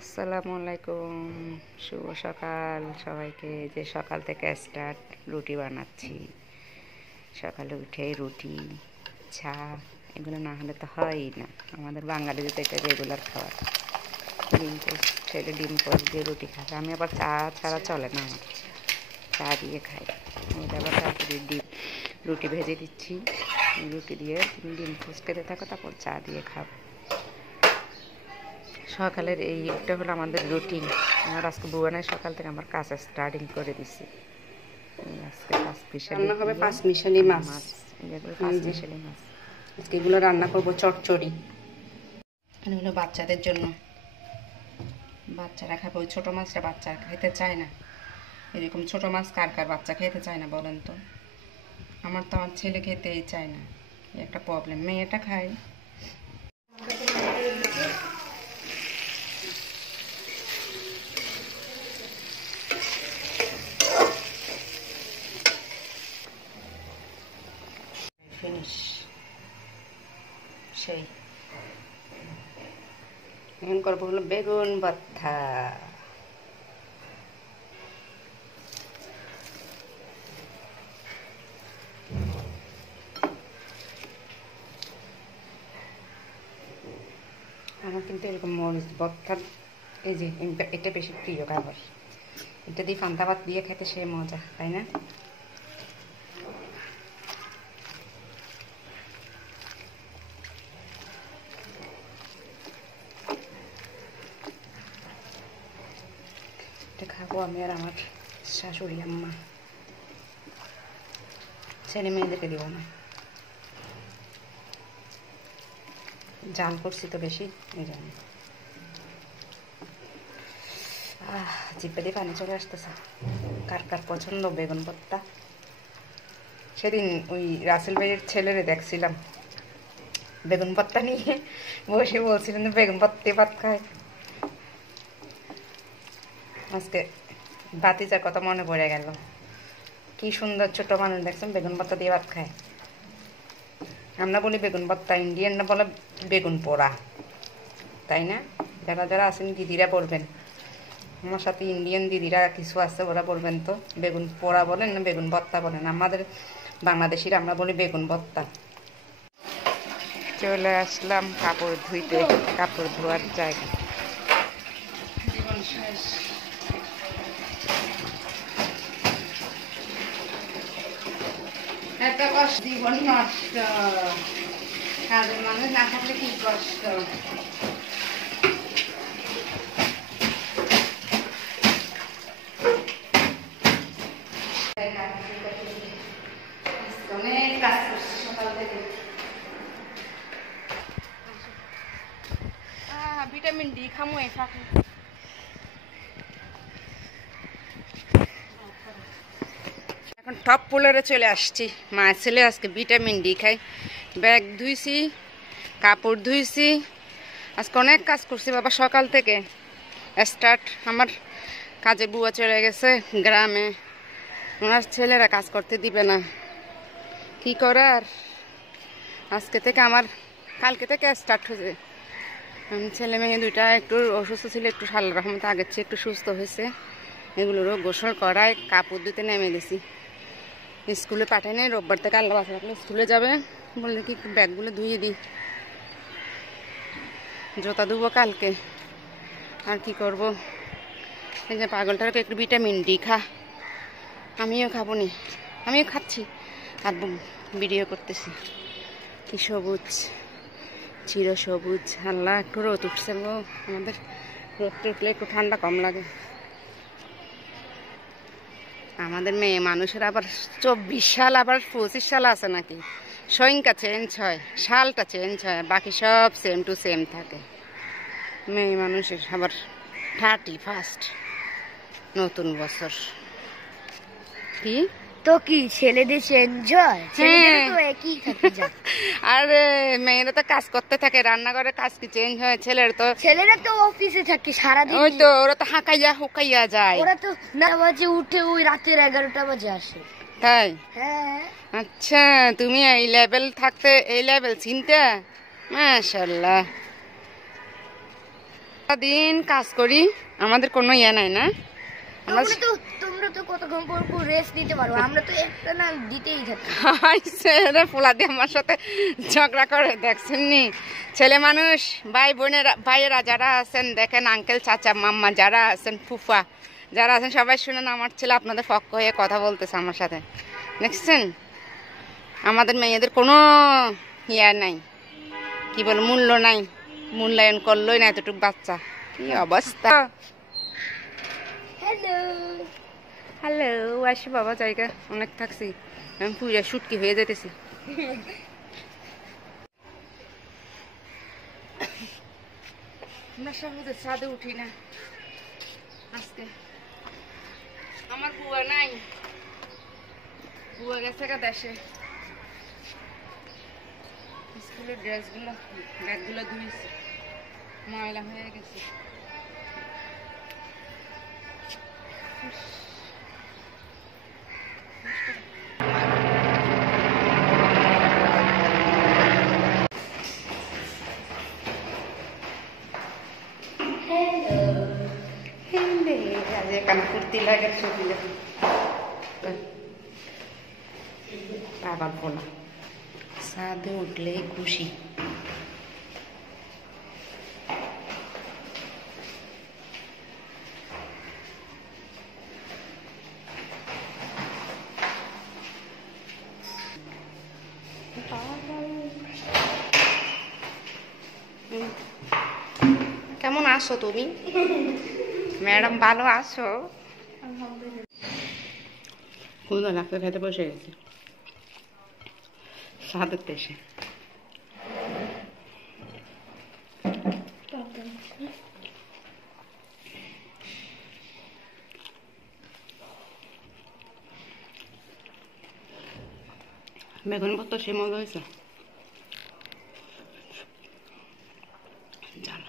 আসসালামু আলাইকুম, শুভ সকাল সবাইকে। যে সকাল থেকে স্টার্ট, রুটি বানাচ্ছি। সকালে উঠে রুটি, চা এগুলো না হলে তো হয়ই না। আমাদের বাঙালিদের তো এটা রেগুলার খাবার। ডিম পোস্ট, ছেলে ডিম পোস্ট দিয়ে রুটি খাবে। আমি আবার চা ছাড়া চলে না, আমার চা দিয়ে খাই। ওটা আবার তারপরে রুটি ভেজে দিচ্ছি। রুটি দিয়ে তুমি ডিম পোস্ট খেতে থাকো, তারপর চা দিয়ে খাবো। সকালের এই একটা হলো আমাদের রুটিন। আমার আজকে বুয়ানের সকাল থেকে আমার কাজ স্টার্টিং করে দিছি। আজকে রান্না হবে পাঁচমিশালি মাছ। পাঁচমিশালি মাছ আজকে এগুলো রান্না করব চচ্চড়ি। এগুলো বাচ্চাদের জন্য, বাচ্চারা খাবে। ওই ছোটো মাছটা বাচ্চা খেতে চায় না। এরকম ছোটো মাছ কার কার বাচ্চা খেতে চায় না বলেন তো? আমার তো আমার ছেলে খেতেই চায় না, একটা প্রবলেম। মেয়েটা খায়। ফিনিশ সেই। এখন করবো হলো বেগুন ভর্তা। আমার কিন্তু এরকম মরিচ ভর্তা, এই যে এটা বেশি প্রিয় খাবার। এটা দিয়ে পান্তা ভাত দিয়ে খেতে সে মজা, তাই না? এটা খাবো আমি আর আমার শাশুড়ি আম্মা, ছেলে মেয়েদেরকে দিব না। জাল করছি তো বেশি, এই জন্য জিভে দিয়ে পানি চলে আসতেছে। কার কার পছন্দ বেগুন ভর্তা? সেদিন ওই রাসেল ভাইয়ের ছেলেরে দেখছিলাম বেগুন ভর্তা নিয়ে বসে বলছিলেন বেগুন ভর্তা ভাত খায়। আজকে ভাতিজার কথা মনে পড়ে গেল। কি সুন্দর ছোট মানুষ দেখছেন বেগুন ভর্তা দিয়ে ভাত খায়। আমরা বলি বেগুন ভর্তা, ইন্ডিয়ানরা বলে বেগুন পোড়া, তাই না? যারা যারা আছেন দিদিরা বলবেন, আমার সাথে ইন্ডিয়ান দিদিরা কিছু আছে, ওরা বলবেন তো বেগুন পোড়া বলেন না বেগুন ভর্তা বলেন। আমাদের বাংলাদেশিরা আমরা বলি বেগুন ভর্তা। চলে আসলাম কাপড় ধুইতে, কাপড় ধোয়ার জায়গা। জীবন শেষ। এত কষ্ট, জীবন নষ্ট। কাজের মানুষ না থাকলে কি কষ্ট। অনেক কাজ করছি সকাল থেকে। ভিটামিন ডি খামো থাকে। এখন টপ পুলারে চলে আসছি। মা ছেলে আজকে ভিটামিন ডি খাই। ব্যাগ ধুইছি, কাপড় ধুইছি, আজকে অনেক কাজ করছি বাবা। সকাল থেকে স্টার্ট। আমার কাজে বুয়া চলে গেছে গ্রামে, ওনার ছেলেরা কাজ করতে দিবে না, কি করার। আজকে থেকে আমার কালকে থেকে স্টার্ট হয়েছে। ছেলে মেয়ে দুইটা একটু অসুস্থ ছিল, একটু আল্লাহর রহমতে আগের চেয়ে একটু সুস্থ হয়েছে। এগুলোরও গোসল করায় কাপড় ধুতে নেমে দিছি। স্কুলে পাঠাই নাই, রোববার থেকে আল্লাহ বাসা রাখলে স্কুলে যাবে। বললে কি ব্যাগগুলো ধুয়ে দিই, জুতা ধুবো কালকে। আর কি করব, এই যে পাগলটাকে একটু ভিটামিন ডি খা। আমিও খাবো নি, আমিও খাচ্ছি আর ভিডিও করতেছি। কি সবুজ, চির সবুজ। আল্লাহ একটু রোদ উঠছে গো। আমাদের রোদ উঠলে একটু ঠান্ডা কম লাগে। আমাদের মেয়ে মানুষের আবার 24 সাল আবার 25 সাল আছে নাকি, সংখ্যা চেঞ্জ হয়, সালটা চেঞ্জ হয়, বাকি সব সেম টু সেম থাকে। মেয়ে মানুষের আবার 31 নতুন বছর। কি তো কি ছেলেদের চেঞ্জ হয়? ছেলেদের তো একই থাকে যায়। আরে মেয়েরা তো কাজ করতে থাকে, রান্নাঘরে কাজ কি চেঞ্জ হয়? ছেলেরা তো অফিসে থাকে সারাদিন। ওই তো ওরা তো হাঁকাইয়া হুকাইয়া যায়। ওরা তো 9 বাজে উঠে ওই রাতের 11টা বাজে আসে। তাই? হ্যাঁ। আচ্ছা, তুমি এই লেভেল থাকতে এই লেভেল চিনতে, মাশাআল্লাহ। দিন কাজ করি, আমাদের কোনো ইয়ে নাই না। তোমরা তো কতক্ষণ পর পর রেস্ট নিতে পারো, আমরা তো একটা না দিতেই থাকি। পোলা দিয়ে আমার সাথে ঝগড়া করে, দেখছেন নি? ছেলে মানুষ, ভাই বোনেরা, ভাইয়েরা যারা আছেন দেখেন, আঙ্কেল চাচা মাম্মা যারা আছেন, ফুফা যারা আছেন, সবাই শুনেন আমার ছেলে আপনাদের পক্ষ হয়ে কথা বলতেছে আমার সাথে। দেখছেন, আমাদের মেয়েদের কোনো ইয়া নাই, কি বল, মূল্য নাই, মূল্যায়ন করলোই না এতটুকু বাচ্চা। কি অবস্থা। হ্যালো হ্যালো, আসি বাবা, জায়গা অনেক থাকছি, আমি পুরা শুটকি হয়ে যেতেছি। আমরা সবুজের ছাদে উঠি না আজকে, আমার বুয়া নাই, বুয়া গেছে গা দেশে। স্কুলের ড্রেসগুলো, ব্যাগগুলো ধুয়েছি, ময়লা হয়ে গেছে। এখানে কুর্তি লাগে, ছবি আবার বলা, ছাদে উঠলেই খুশি। কেমন আছো তুমি ম্যাডাম? ভালো আছো? খুদা লাগতে খেতে বসে গেছে সাদের দেশে। বেগুন কত সে মজা হয়েছে, জানো?